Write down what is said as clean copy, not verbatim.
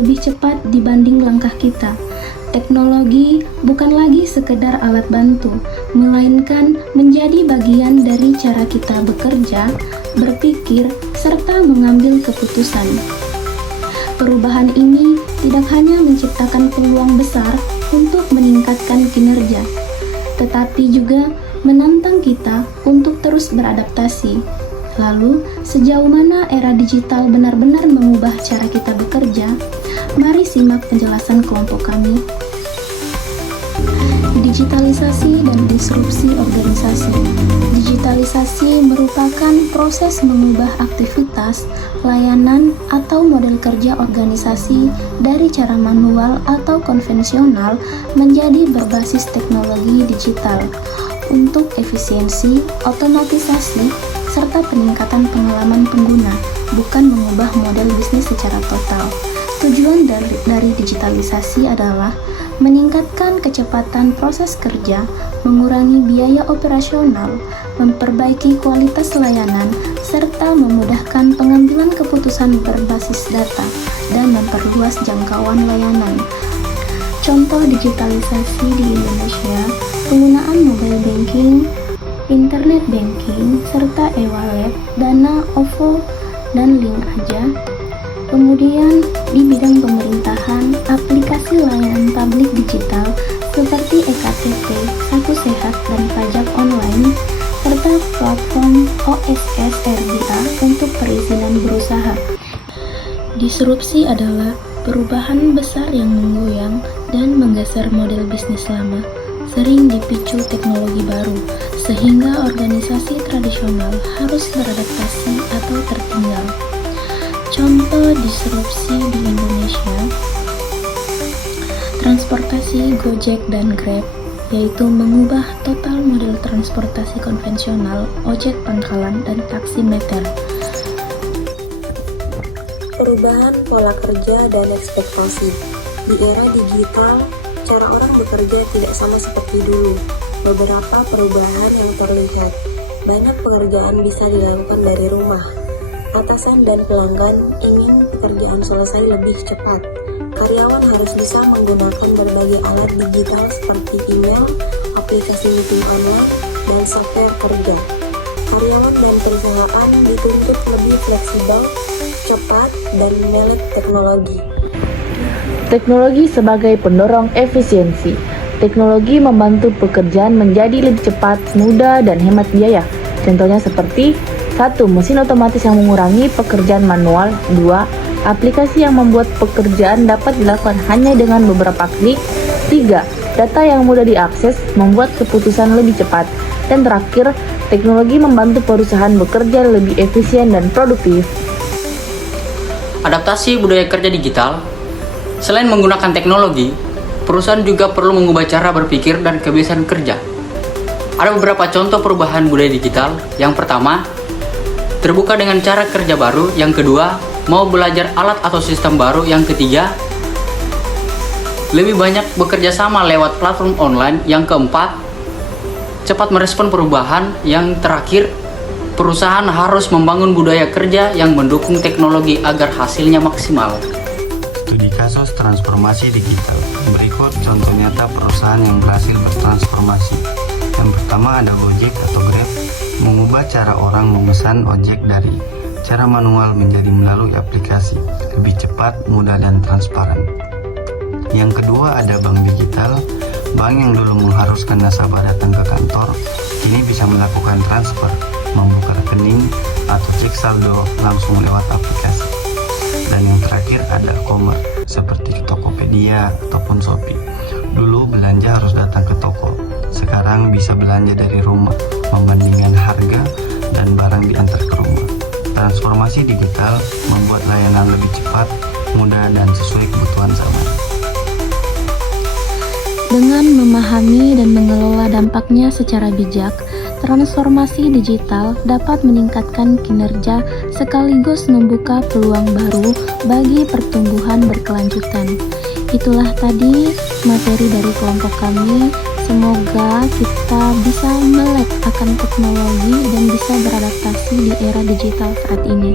lebih cepat dibanding langkah kita. Teknologi bukan lagi sekedar alat bantu, melainkan menjadi bagian dari cara kita bekerja, berpikir, serta mengambil keputusan. Perubahan ini tidak hanya menciptakan peluang besar untuk meningkatkan kinerja, tetapi juga menantang kita untuk terus beradaptasi. Lalu, sejauh mana era digital benar-benar mengubah cara kita bekerja? Mari simak penjelasan kelompok kami. Digitalisasi dan disrupsi organisasi. Digitalisasi merupakan proses mengubah aktivitas, layanan, atau model kerja organisasi dari cara manual atau konvensional menjadi berbasis teknologi digital untuk efisiensi, otomatisasi, serta peningkatan pengalaman pengguna, bukan mengubah model bisnis secara total. Tujuan dari digitalisasi adalah meningkatkan kecepatan proses kerja, mengurangi biaya operasional, memperbaiki kualitas layanan, serta memudahkan pengambilan keputusan berbasis data, dan memperluas jangkauan layanan. Contoh digitalisasi di Indonesia, penggunaan mobile banking, internet banking, serta e-wallet, Dana, OVO, dan Link Aja. Kemudian di bidang pemerintahan, aplikasi layanan publik digital seperti eKTP, Satu Sehat, dan pajak online, serta platform OSS RBA untuk perizinan berusaha. Disrupsi adalah perubahan besar yang menggoyang dan menggeser model bisnis lama, sering dipicu teknologi baru, sehingga organisasi tradisional harus beradaptasi atau tertinggal. Contoh disrupsi di Indonesia, transportasi Gojek dan Grab, yaitu mengubah total model transportasi konvensional, ojek pangkalan, dan taksi meter. Perubahan pola kerja dan ekspektasi. Di era digital, cara orang bekerja tidak sama seperti dulu. Beberapa perubahan yang terlihat. Banyak pekerjaan bisa dilakukan dari rumah. Atasan dan pelanggan ingin pekerjaan selesai lebih cepat. Karyawan harus bisa menggunakan berbagai alat digital seperti email, aplikasi meeting online, dan software kerja. Karyawan dan perusahaan dituntut lebih fleksibel, cepat, dan melek teknologi. Teknologi sebagai pendorong efisiensi. Teknologi membantu pekerjaan menjadi lebih cepat, mudah, dan hemat biaya. Contohnya seperti 1. Mesin otomatis yang mengurangi pekerjaan manual. 2. Aplikasi yang membuat pekerjaan dapat dilakukan hanya dengan beberapa klik. 3. Data yang mudah diakses membuat keputusan lebih cepat. Dan terakhir, teknologi membantu perusahaan bekerja lebih efisien dan produktif. Adaptasi budaya kerja digital. Selain menggunakan teknologi, perusahaan juga perlu mengubah cara berpikir dan kebiasaan kerja. Ada beberapa contoh perubahan budaya digital. Yang pertama, terbuka dengan cara kerja baru. Yang kedua, mau belajar alat atau sistem baru. Yang ketiga, lebih banyak bekerja sama lewat platform online. Yang keempat, cepat merespon perubahan. Yang terakhir, perusahaan harus membangun budaya kerja yang mendukung teknologi agar hasilnya maksimal. Studi kasus transformasi digital. Berikut contoh nyata perusahaan yang berhasil bertransformasi. Yang pertama ada Gojek atau Grab, mengubah cara orang memesan ojek dari cara manual menjadi melalui aplikasi, lebih cepat, mudah, dan transparan. Yang kedua ada bank digital, bank yang dulu mengharuskan nasabah datang ke kantor, kini bisa melakukan transfer, membuka rekening, atau cek saldo langsung lewat aplikasi. Dan yang terakhir ada e-commerce, seperti Tokopedia ataupun Shopee. Dulu belanja harus datang ke toko, sekarang bisa belanja dari rumah, membandingkan harga dan barang diantar ke rumah. Transformasi digital membuat layanan lebih cepat, mudah, dan sesuai kebutuhan zaman. Dengan memahami dan mengelola dampaknya secara bijak, transformasi digital dapat meningkatkan kinerja sekaligus membuka peluang baru bagi pertumbuhan berkelanjutan. Itulah tadi materi dari kelompok kami. Semoga kita bisa melek akan teknologi dan bisa beradaptasi di era digital saat ini.